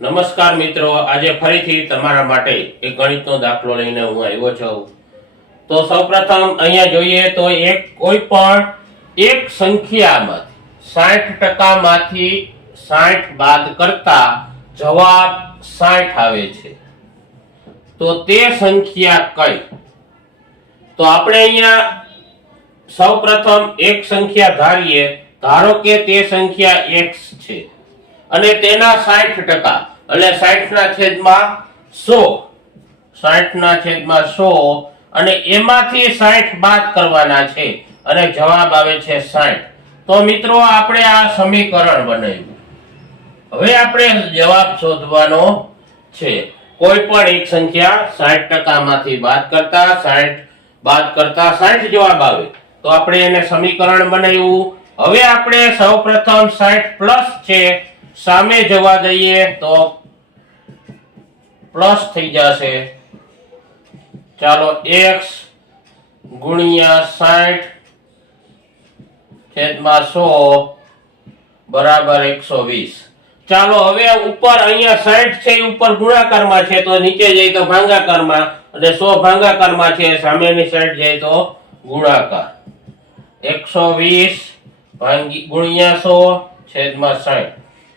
નમસ્કાર મિત્રો, આજે ફરીથી તમારા માટે એક ગણિતનો દાખલો લઈને હું આવ્યો છું. તો સૌપ્રથમ અહીંયા જોઈએ તો કોઈ પણ એક સંખ્યામાંથી 60% માંથી 60 બાદ કરતા જવાબ 60 આવે છે. તો તે સંખ્યા કઈ? તો આપણે અહીંયા સૌપ્રથમ એક સંખ્યા ધારીએ. ધારો કે તે સંખ્યા x છે અને તેના 60% એટલે 60 ના છેદમાં 100, 60 ના છેદમાં 100 અને એમાંથી 60 બાદ કરવાના છે અને જવાબ આવે છે 60. તો મિત્રો આપણે આ સમીકરણ બનાવ્યું. હવે આપણે જવાબ શોધવાનો છે. કોઈ પણ એક સંખ્યા 60% માંથી બાદ કરતા 60 જવાબ આવે તો આપણે એને સમીકરણ બનાવ્યું. હવે આપણે સૌપ્રથમ 60 પ્લસ છે સામે જવા દઈએ તો પ્લસ થઈ જશે. ચાલો x ગુણ્યા 60 છેદમાં 100 બરાબર 120. ચાલો હવે ઉપર અહીંયા 60 છે ઉપર ગુણાકારમાં છે તો નીચે જાય તો ભાગાકારમાં અને 100 ભાગાકારમાં છે સામેની સાઈડ જાય તો ગુણાકાર. 120 ગુણ્યા 100 છેદમાં 60.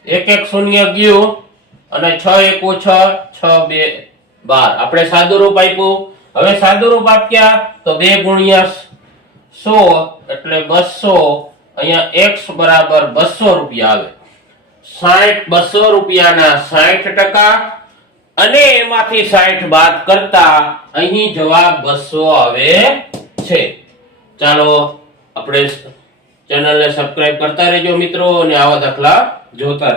એક શૂન્ય ગયું અને 6 1 6 6 2 12. આપણે સાદું રૂપ આપ્યું. હવે સાદું રૂપ આપ્યા તો 2 ગુણ્યા 100 એટલે 200. અહીંયા x બરાબર 200 રૂપિયા આવે. 200 રૂપિયાના 60% અને એમાંથી 60 બાદ કરતા અહીં જવાબ 200 આવે છે. ચાલો આપણે ચેનલને સબસ્ક્રાઇબ કરતા રહેજો મિત્રો અને આવા દાખલા જોતા